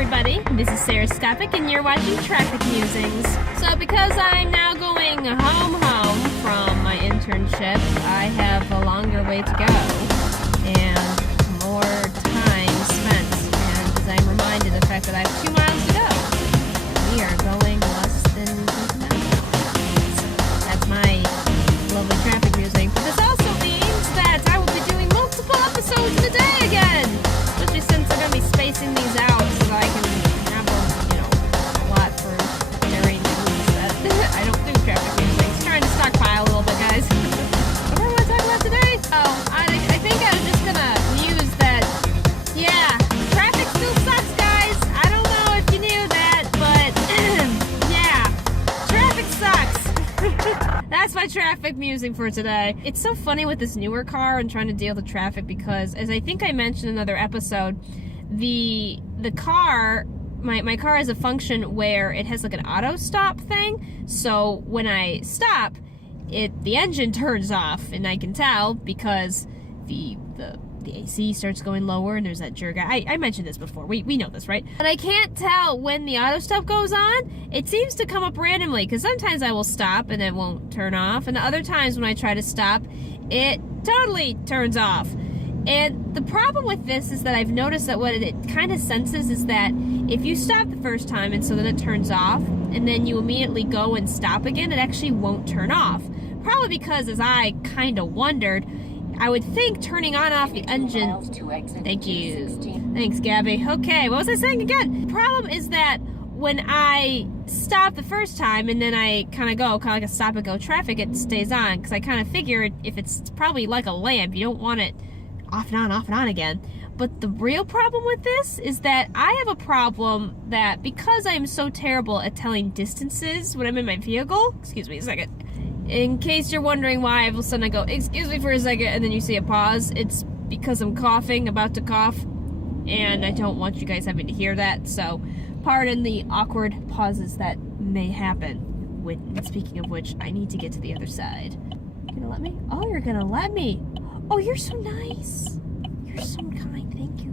everybody, this is Sarahscopic and you're watching Traffic Musings. So because I'm now going home from my internship, I have a longer way to go and more time spent. And as I'm reminded of the fact that I have 2 miles to go, we are going less than 2 miles. That's my lovely traffic musing. But this also means that I will be doing multiple episodes in a day again. Especially since I'm going to be spacing these out so that I can have a lot for narrating movies that I don't do traffic musings. Trying to stockpile a little bit, guys. What do I want to talk about today? Oh, I think I was just going to muse that, yeah, traffic still sucks, guys. I don't know if you knew that, but yeah, traffic sucks. That's my traffic musing for today. It's so funny with this newer car and trying to deal with the traffic because, as I think I mentioned in another episode, the car, my car has a function where it has like an auto stop thing. So when I stop, the engine turns off, and I can tell because the AC starts going lower, and there's that jerk. I mentioned this before. We know this, right? But I can't tell when the auto stop goes on. It seems to come up randomly, because sometimes I will stop and it won't turn off, and other times when I try to stop, it totally turns off. And the problem with this is that I've noticed that what it kind of senses is that if you stop the first time and so then it turns off, and then you immediately go and stop again, it actually won't turn off. Probably because, as I kind of wondered, I would think turning on and off the engine... Thank you. Thanks, Gabby. Okay, what was I saying again? The problem is that when I stop the first time and then I kind of go, kind of like a stop and go traffic, it stays on. Because I kind of figured if it's probably like a lamp, you don't want it off and on again. But the real problem with this is that I have a problem that because I'm so terrible at telling distances when I'm in my vehicle... Excuse me a second. In case you're wondering why all of a sudden I go, excuse me for a second, and then you see a pause, it's because I'm coughing, about to cough, and I don't want you guys having to hear that, so pardon the awkward pauses that may happen. Speaking of which, I need to get to the other side. You gonna let me? Oh, you're gonna let me. Oh, you're so nice. You're so kind. Thank you.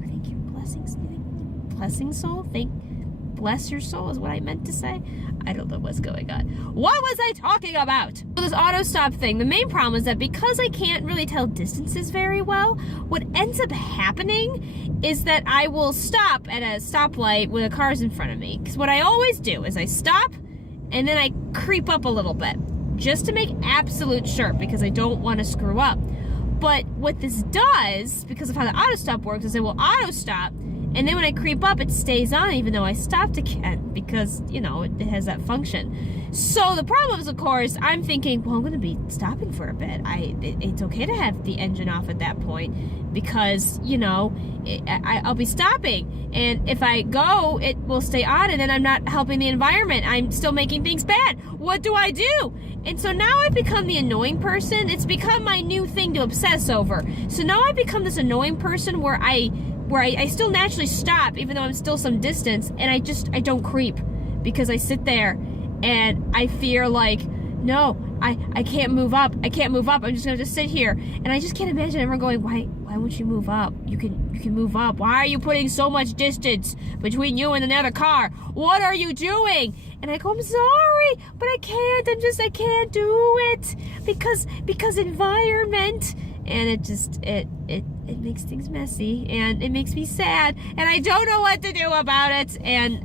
Blessings. Blessing soul? Bless your soul is what I meant to say. I don't know what's going on. What was I talking about? So this auto stop thing, the main problem is that because I can't really tell distances very well, what ends up happening is that I will stop at a stoplight when a car's in front of me. Because what I always do is I stop and then I creep up a little bit just to make absolute sure because I don't want to screw up. But what this does, because of how the auto stop works, is it will auto stop, and then when I creep up, it stays on even though I stopped again because, it has that function. So the problem is, of course, I'm thinking, well, I'm going to be stopping for a bit. It's okay to have the engine off at that point because, I'll be stopping. And if I go, it will stay on, and then I'm not helping the environment. I'm still making things bad. What do I do? And so now I've become the annoying person. It's become my new thing to obsess over. So now I've become this annoying person where I still naturally stop even though I'm still some distance, and I don't creep because I sit there and I fear like, no, I can't move up. I'm just gonna sit here. And I just can't imagine everyone going, why won't you move up? You can move up. Why are you putting so much distance between you and another car? What are you doing? And I go, I'm sorry, but I can't. I can't do it because environment. And it makes things messy, and it makes me sad, and I don't know what to do about it. And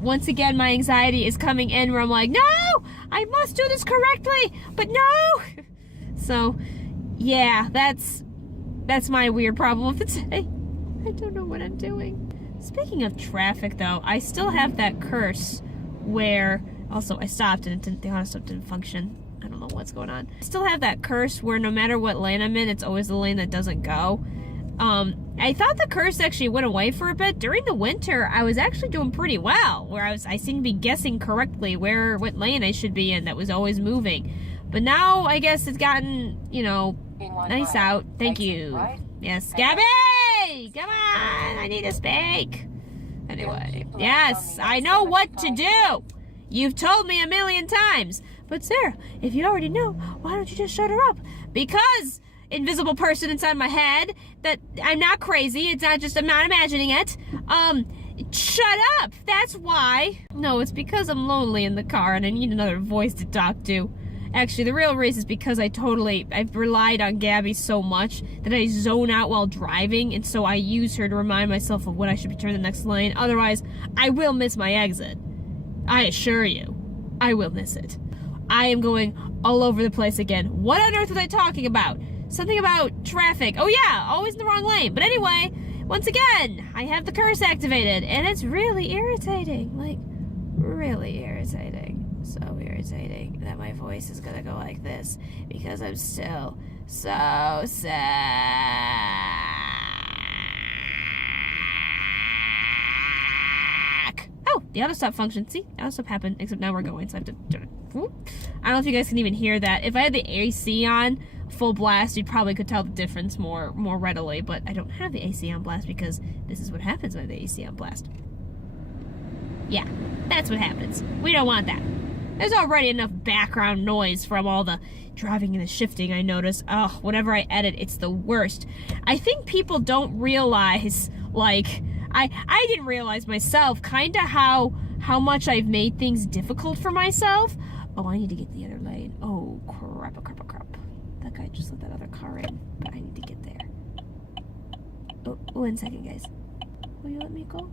once again, my anxiety is coming in where I'm like, no, I must do this correctly, but no. So, yeah, that's my weird problem of the day. I don't know what I'm doing. Speaking of traffic, though, I still have that curse where, also, I stopped and the auto stop didn't function. I don't know what's going on. I still have that curse where no matter what lane I'm in, it's always the lane that doesn't go. I thought the curse actually went away for a bit. During the winter, I was actually doing pretty well, where I seemed to be guessing correctly what lane I should be in that was always moving. But now, I guess it's gotten, nice out. Thank you. Yes, Gabby! Come on! I need to speak. Anyway, yes, I know what to do. You've told me 1,000,000 times. But Sarah, if you already know, why don't you just shut her up? Because invisible person inside my head, that I'm not crazy. It's not just, I'm not imagining it. Shut up! That's why. No, it's because I'm lonely in the car and I need another voice to talk to. Actually, the real reason is because I've relied on Gabby so much that I zone out while driving, and so I use her to remind myself of when I should be turning the next lane. Otherwise, I will miss my exit. I assure you, I will miss it. I am going all over the place again. What on earth was I talking about? Something about traffic. Oh yeah, always in the wrong lane. But anyway, once again, I have the curse activated, and it's really irritating. Like, really irritating. So irritating that my voice is gonna go like this because I'm still so sick. Oh, the auto stop function. See, auto stop happened, except now we're going, so I have to turn it. I don't know if you guys can even hear that. If I had the AC on full blast, you probably could tell the difference more readily, but I don't have the AC on blast because this is what happens when I have the AC on blast. Yeah, that's what happens. We don't want that. There's already enough background noise from all the driving and the shifting, I notice. Oh, whenever I edit, it's the worst. I think people don't realize, like, I didn't realize myself, kinda how much I've made things difficult for myself. Oh, I need to get the other lane. Oh, crap. That guy just let that other car in, but I need to get there. Oh, 1 second, guys. Will you let me go?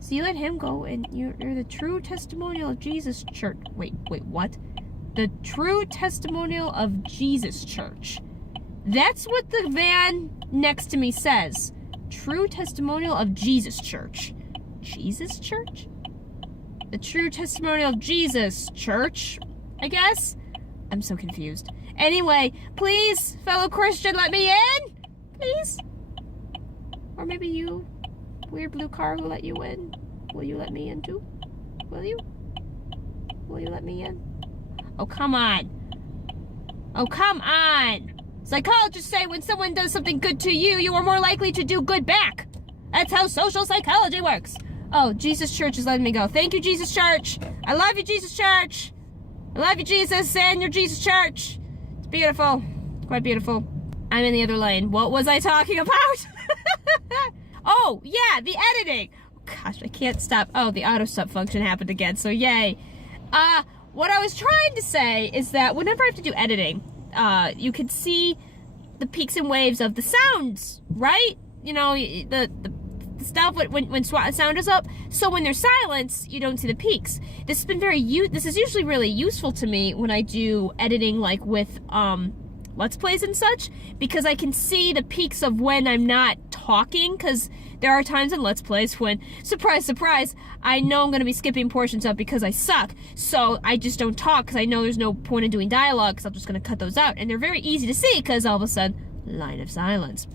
So you let him go, and you're the true testimonial of Jesus Church. Wait, what? The true testimonial of Jesus Church. That's what the van next to me says. True testimonial of Jesus Church. Jesus Church? The true testimonial of Jesus Church, I guess? I'm so confused. Anyway, please, fellow Christian, let me in! Please? Or maybe you... weird blue car who let you in. Will you let me in too? Will you? Will you let me in? Oh, come on. Oh, come on. Psychologists say when someone does something good to you, you are more likely to do good back. That's how social psychology works. Oh, Jesus Church is letting me go. Thank you, Jesus Church. I love you, Jesus Church. I love you, Jesus, and your Jesus Church. It's beautiful. Quite beautiful. I'm in the other lane. What was I talking about? Oh, yeah, the editing. Gosh, I can't stop. Oh, the auto stop function happened again, so yay. What I was trying to say is that whenever I have to do editing, you can see the peaks and waves of the sounds, right? You know, the stuff when sound is up. So when there's silence, you don't see the peaks. This is usually really useful to me when I do editing, like with Let's Plays and such, because I can see the peaks of when I'm not talking, because there are times in Let's Plays when, surprise, surprise, I know I'm going to be skipping portions up because I suck, so I just don't talk because I know there's no point in doing dialogue because I'm just going to cut those out, and they're very easy to see because all of a sudden, line of silence.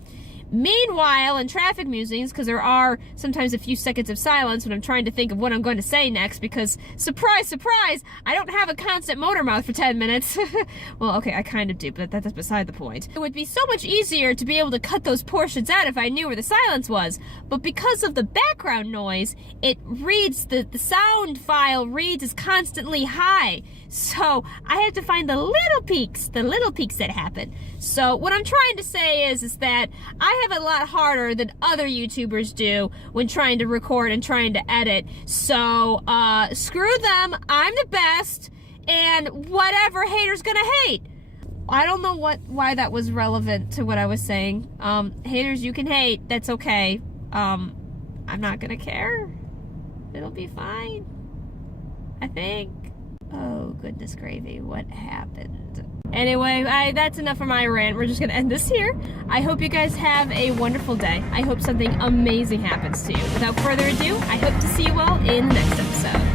Meanwhile, in traffic musings, because there are sometimes a few seconds of silence when I'm trying to think of what I'm going to say next, because, surprise, surprise, I don't have a constant motor mouth for 10 minutes. Well, okay, I kind of do, but that's beside the point. It would be so much easier to be able to cut those portions out if I knew where the silence was, but because of the background noise, it reads, the sound file reads as constantly high. So I have to find the little peaks that happen. So what I'm trying to say is that I have it a lot harder than other YouTubers do when trying to record and trying to edit. So screw them, I'm the best, and whatever, haters gonna hate. I don't know why that was relevant to what I was saying. Haters, you can hate, that's okay. I'm not gonna care. It'll be fine, I think. Oh, goodness gravy, what happened? Anyway, that's enough for my rant. We're just gonna end this here. I hope you guys have a wonderful day. I hope something amazing happens to you. Without further ado, I hope to see you all in the next episode.